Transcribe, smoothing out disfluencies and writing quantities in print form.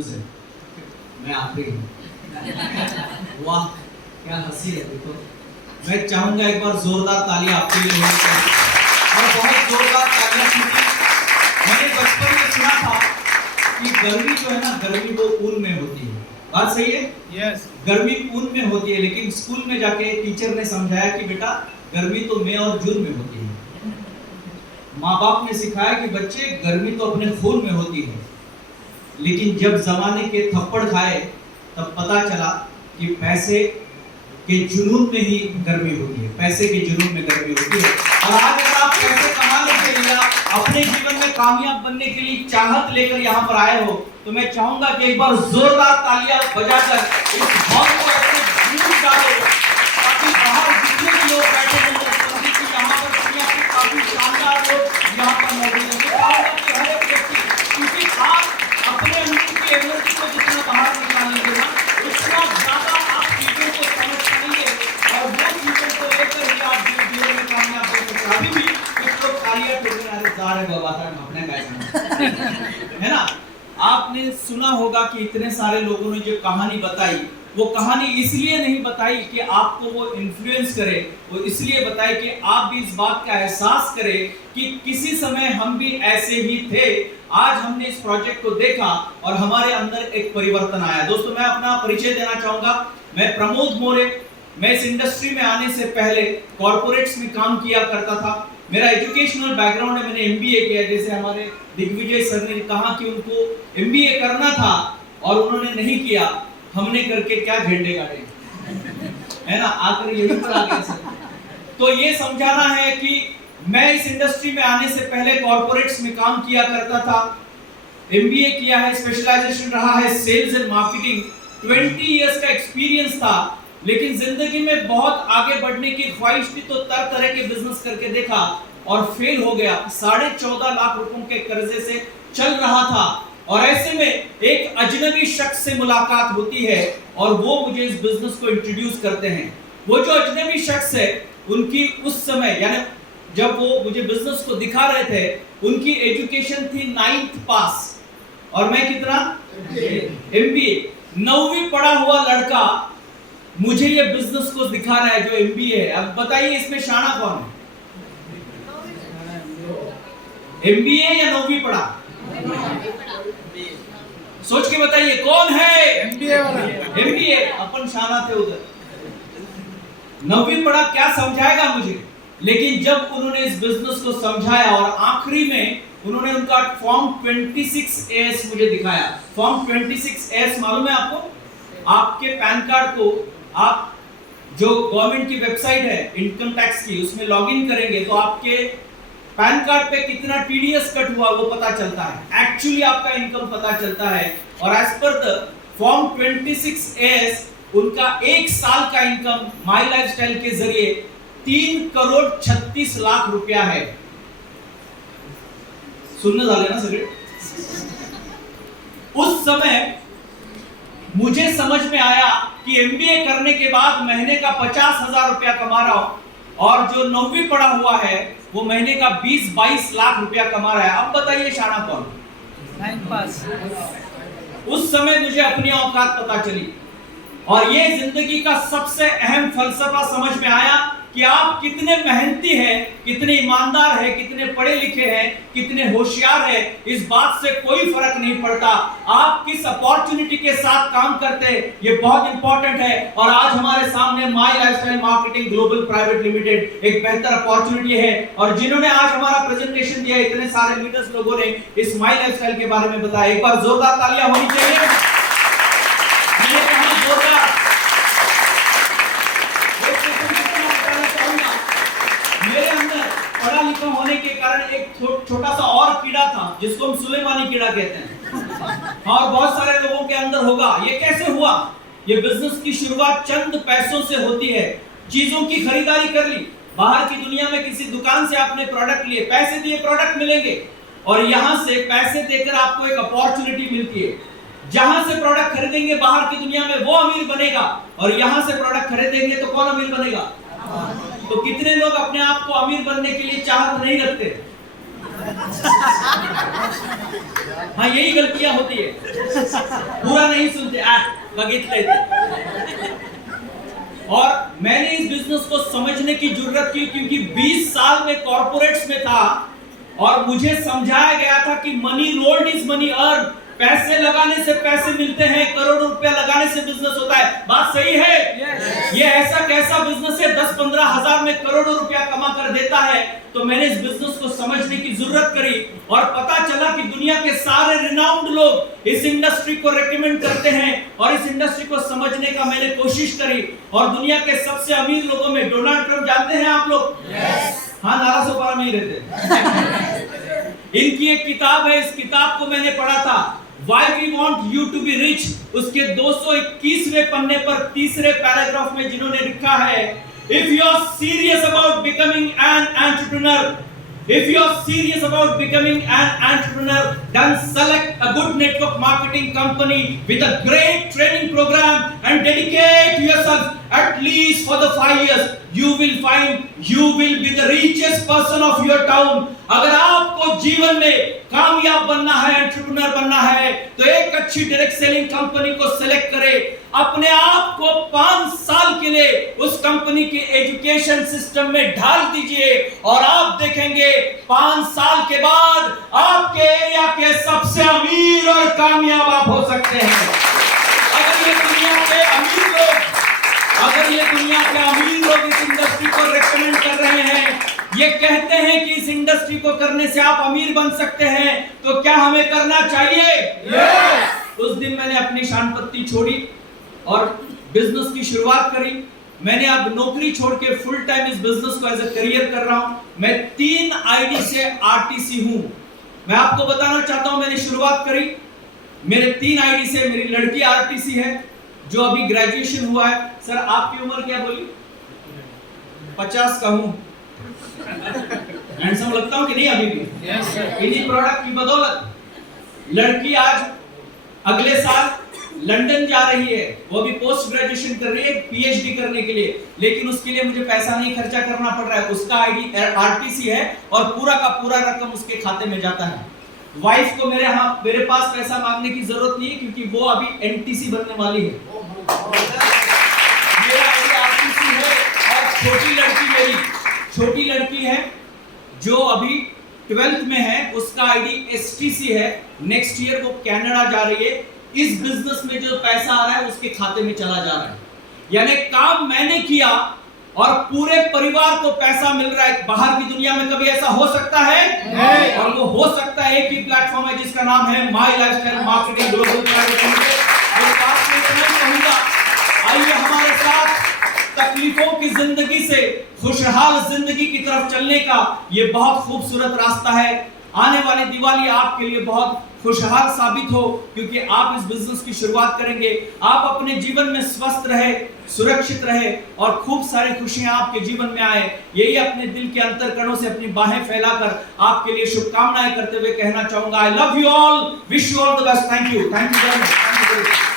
Confuse है, मैं आखिरी हूँ। वाह क्या हंसी है। देखो मैं चाहूंगा एक बार जोरदार तालियां आपके लिए होनी चाहिए, और बहुत जोरदार तालियां, क्योंकि मैंने बचपन में सुना था कि गर्मी जो है ना, गर्मी वो ऊन में होती है। बात सही है? यस। गर्मी ऊन में होती है, लेकिन स्कूल में जाके टीचर ने समझाया कि बेटा गर्मी तो मई और जून में होती है। माँ बाप ने सिखाया कि बच्चे गर्मी तो अपने खून में होती है, लेकिन जब जमाने के थप्पड़ खाए तब पता चला कि पैसे के जुनून में ही गर्मी होती है, पैसे के जुनून में गर्मी होती है। और आज अगर आप पैसे कमाने के लिए, अपने जीवन में कामयाब बनने के लिए चाहत लेकर यहाँ पर आए हो, तो मैं चाहूंगा कि एक बार जोरदार तालियां बजाकर इस हॉल को अपने जुनून डालो, ताकि बाहर जितने भी लोग बैठे हैं यहाँ पर दुनिया के काफी शानदार लोग यहाँ पर मौजूद हैं। हर एक व्यक्ति, क्योंकि आप अपने अंदर की एनर्जी को जितना बाहर निकालेंगे ना, उतना ज्यादा आप चीजों को समझ पाएंगे, और वो चीजों को लेकर ही आप जीवन में कामयाब हो सकते हैं। अभी भी कुछ लोग तालियां ठोक रहे हैं, ज़ारे बाबा था अपने बैठना है ना। आपने सुना होगा कि इतने सारे लोगों ने जो कहानी बताई, वो कहानी इसलिए नहीं बताई कि आपको वो इन्फ्लुएंस करे, वो इसलिए बताई कि आप भी इस बात का एहसास करें कि किसी समय हम भी ऐसे ही थे। आज हमने इस प्रोजेक्ट को देखा और हमारे अंदर एक परिवर्तन आया। दोस्तों मैं अपना परिचय देना चाहूंगा, मैं प्रमोद मोरे। मैं इस इंडस्ट्री में आने से पहले कॉर्पोरेट्स में काम किया करता था। मेरा एजुकेशनल बैकग्राउंड है, मैंने एमबीए किया। जैसे हमारे दिग्विजय सर ने कहा कि उनको एमबीए करना था और उन्होंने नहीं किया, हमने करके क्या झंडे गाड़े, है ना, आकर यही पर आ गए सर। तो ये समझाना है कि मैं इस इंडस्ट्री में आने से पहले कॉर्पोरेट्स में काम किया करता था, एमबीए किया है, स्पेशलाइजेशन रहा है सेल्स एंड मार्केटिंग, 20 इयर्स का एक्सपीरियंस था। लेकिन जिंदगी में बहुत आगे बढ़ने की ख्वाहिश थी, तो तरह तरह के बिजनेस करके देखा और फेल हो गया। 14.5 लाख रुपयों के कर्जे से चल रहा था, और ऐसे में एक अजनबी शख्स से मुलाकात होती है और वो मुझे इस बिजनेस को इंट्रोड्यूस करते हैं। वो जो अजनबी शख्स है, उनकी उस समय यानी जब वो मुझे बिजनेस को दिखा रहे थे, उनकी एजुकेशन थी 9th पास, और मैं कितना, एमबीए। 9वीं पढ़ा हुआ लड़का मुझे ये बिजनेस को दिखा रहा है जो एमबीए है। अब बताइए इसमें शाना कौन है, एमबीए या 9वीं पढ़ा? सोच के बताइए कौन है एमबीए वाला। एमबीए, अपन शाना थे उधर। 9वीं पढ़ा क्या समझाएगा मुझे, लेकिन जब उन्होंने इस बिजनेस को समझाया और आखिरी में उन्होंने उनका फॉर्म 26S मुझे दिखाया। फॉर्म 26S मालूम है आपको? आपके पैन कार्ड को आप जो गवर्नमेंट की वेबसाइट है इनकम टैक्स की, उसमें लॉगिन करेंगे तो आपके पैन कार्ड पे कितना टीडीएस कट हुआ वो पता चलता है, एक्चुअली आपका इनकम पता चलता है। और as per the form 26S उनका 1 साल का इनकम माई लाइफस्टाइल के जरिए 3,36,00,000 रुपया है। सुनने झाले ना सगळे? उस समय मुझे समझ में आया कि एमबीए करने के बाद महीने का 50,000 रुपया कमा रहा हूं, और जो 9वीं पढ़ा हुआ है वो महीने का 20-22 लाख रुपया कमा रहा है। अब बताइए शाना कौन? 9th पास। उस समय मुझे अपनी औकात पता चली, और ये जिंदगी का सबसे अहम फलसफा समझ में आया कि आप कितने मेहनती हैं, कितने ईमानदार हैं, कितने पढ़े लिखे हैं, कितने होशियार हैं, इस बात से कोई फर्क नहीं पड़ता। आप किस अपॉर्चुनिटी के साथ काम करते हैं ये बहुत इंपॉर्टेंट है। और आज हमारे सामने my lifestyle marketing global private limited एक बेहतर अपॉर्चुनिटी है, और जिन्होंने आज हमारा प्रेजेंटेशन दिया, इतने सारे लीडर्स लोगों ने इस माई लाइफस्टाइल के बारे में बताया। एक बार जोरदार तालियां होनी चाहिए। मेरे अंदर पढ़ा लिखा होने के कारण एक छोटा सा और कीड़ा था जिसको हम सुलेमानी कीड़ा कहते हैं, और बहुत सारे लोगों के अंदर होगा। ये कैसे हुआ? ये बिजनेस की शुरुआत चंद पैसों से होती है। चीजों की खरीदारी कर ली, बाहर की दुनिया में किसी दुकान से आपने प्रोडक्ट लिए, पैसे दिए, प्रोडक्ट मिलेंगे, और यहां से पैसे देकर आपको एक अपॉर्चुनिटी मिलती है। जहां से प्रोडक्ट खरीदेंगे बाहर की दुनिया में वो अमीर बनेगा, और यहां से प्रोडक्ट खरीदेंगे तो कौन अमीर बनेगा? तो कितने लोग अपने आप को अमीर बनने के लिए चाहत नहीं रखते? हाँ, यही गलतियां होती है। बुरा नहीं सुनते, बघितले ते। और मैंने इस बिजनेस को समझने की जरूरत की क्योंकि 20 साल में कॉर्पोरेट्स में था और मुझे समझाया गया था कि money rolled is money earn, पैसे लगाने से पैसे मिलते हैं, करोड़ों रुपया लगाने से बिजनेस होता है। बात सही है? ये ऐसा कैसा बिजनेस है 10-15 हजार में करोड़ों रुपया कमा कर देता है। तो मैंने इस बिजनेस को समझने की जरूरत करी और पता चला कि दुनिया के सारे रिनाउंड लोग इस इंडस्ट्री को रेकमेंड करते हैं और इस इंडस्ट्री को समझने का मैंने कोशिश करी। और दुनिया के सबसे अमीर लोगों में डोनाल्ड ट्रंप जानते हैं आप लोग? हाँ, नारा सोपारा में ही रहते। इनकी एक किताब है, इस किताब को मैंने पढ़ा था, Why we want you to be rich। उसके 221वें पन्ने पर तीसरे पैराग्राफ में जिन्होंने लिखा है, If you are serious about becoming an entrepreneur, then select a good network marketing company with a great training program and dedicate yourself at least for the 5 years. You will find you will be the richest person of your town। अगर आपको जीवन में कामयाब बनना है, entrepreneur बनना है, तो एक अच्छी डायरेक्ट सेलिंग कंपनी को सिलेक्ट करें। अपने आप को 5 साल के लिए उस कंपनी के एजुकेशन सिस्टम में ढाल दीजिए और आप देखेंगे 5 साल के बाद आपके एरिया के सबसे अमीर और कामयाब आप हो सकते हैं। अगर ये दुनिया के अमीर लोग इस इंडस्ट्री को रेकमेंड कर रहे हैं, ये कहते हैं कि इस इंडस्ट्री को करने से आप अमीर बन सकते हैं, तो क्या हमें करना चाहिए? उस दिन मैंने अपनी शानपत्ती छोड़ी और बिजनेस की शुरुआत करी। मैंने अब नौकरी छोड़ के फुल टाइम इस बिजनेस को एज ए करियर कर रहा हूं। मैं 3 आईडी से आरटीसी हूं। मैं आपको बताना चाहता हूं, मैंने शुरुआत करी, मेरे 3 आईडी से मेरी लड़की आरटीसी है जो अभी ग्रेजुएशन हुआ है। सर आपकी उम्र क्या बोली? 50 का हूं। हैंडसम लगता हूं कि नहीं अभी भी? इन्हीं प्रोडक्ट की बदौलत लड़की आज अगले साल लंदन जा रही है, वो भी पोस्ट ग्रेजुएशन कर रही है पीएचडी करने के लिए, लेकिन उसके लिए मुझे पैसा नहीं खर्चा करना पड़ रहा है। उसका आईडी आरटीसी है और पूरा का पूरा रकम उसके खाते में जाता है। वाइफ को मेरे पास पैसा मांगने की जरूरत नहीं है क्योंकि वो अभी एनटीसी बनने वाली है। मेरा आईडी आरटीसी है और छोटी लड़की है जो अभी 12th में है, उसका आईडी एसटीसी है। नेक्स्ट ईयर वो कनाडा जा रही है। इस बिजनेस में जो पैसा आ रहा है उसके खाते में चला जा रहा है। यानी काम मैंने किया और पूरे परिवार को पैसा मिल रहा है। बाहर की दुनिया में कभी ऐसा हो सकता है? नहीं। और वो हो सकता है, एक ही प्लेटफॉर्म है जिसका नाम है my lifestyle marketing global private limited. आइए हमारे साथ तकलीफों की जिंदगी से खुशहाल जिंदगी की तरफ चलने का ये बहुत खूबसूरत रास्ता है। आने वाली दिवाली आपके लिए बहुत खुशहाल साबित हो क्योंकि आप इस बिजनेस की शुरुआत करेंगे। आप अपने जीवन में स्वस्थ रहे, सुरक्षित रहे और खूब सारी खुशियां आपके जीवन में आए, यही अपने दिल के अंतर्कणों से अपनी बाहें फैलाकर आपके लिए शुभकामनाएं करते हुए कहना चाहूंगा, I love you all, wish you all the best. Thank you very much.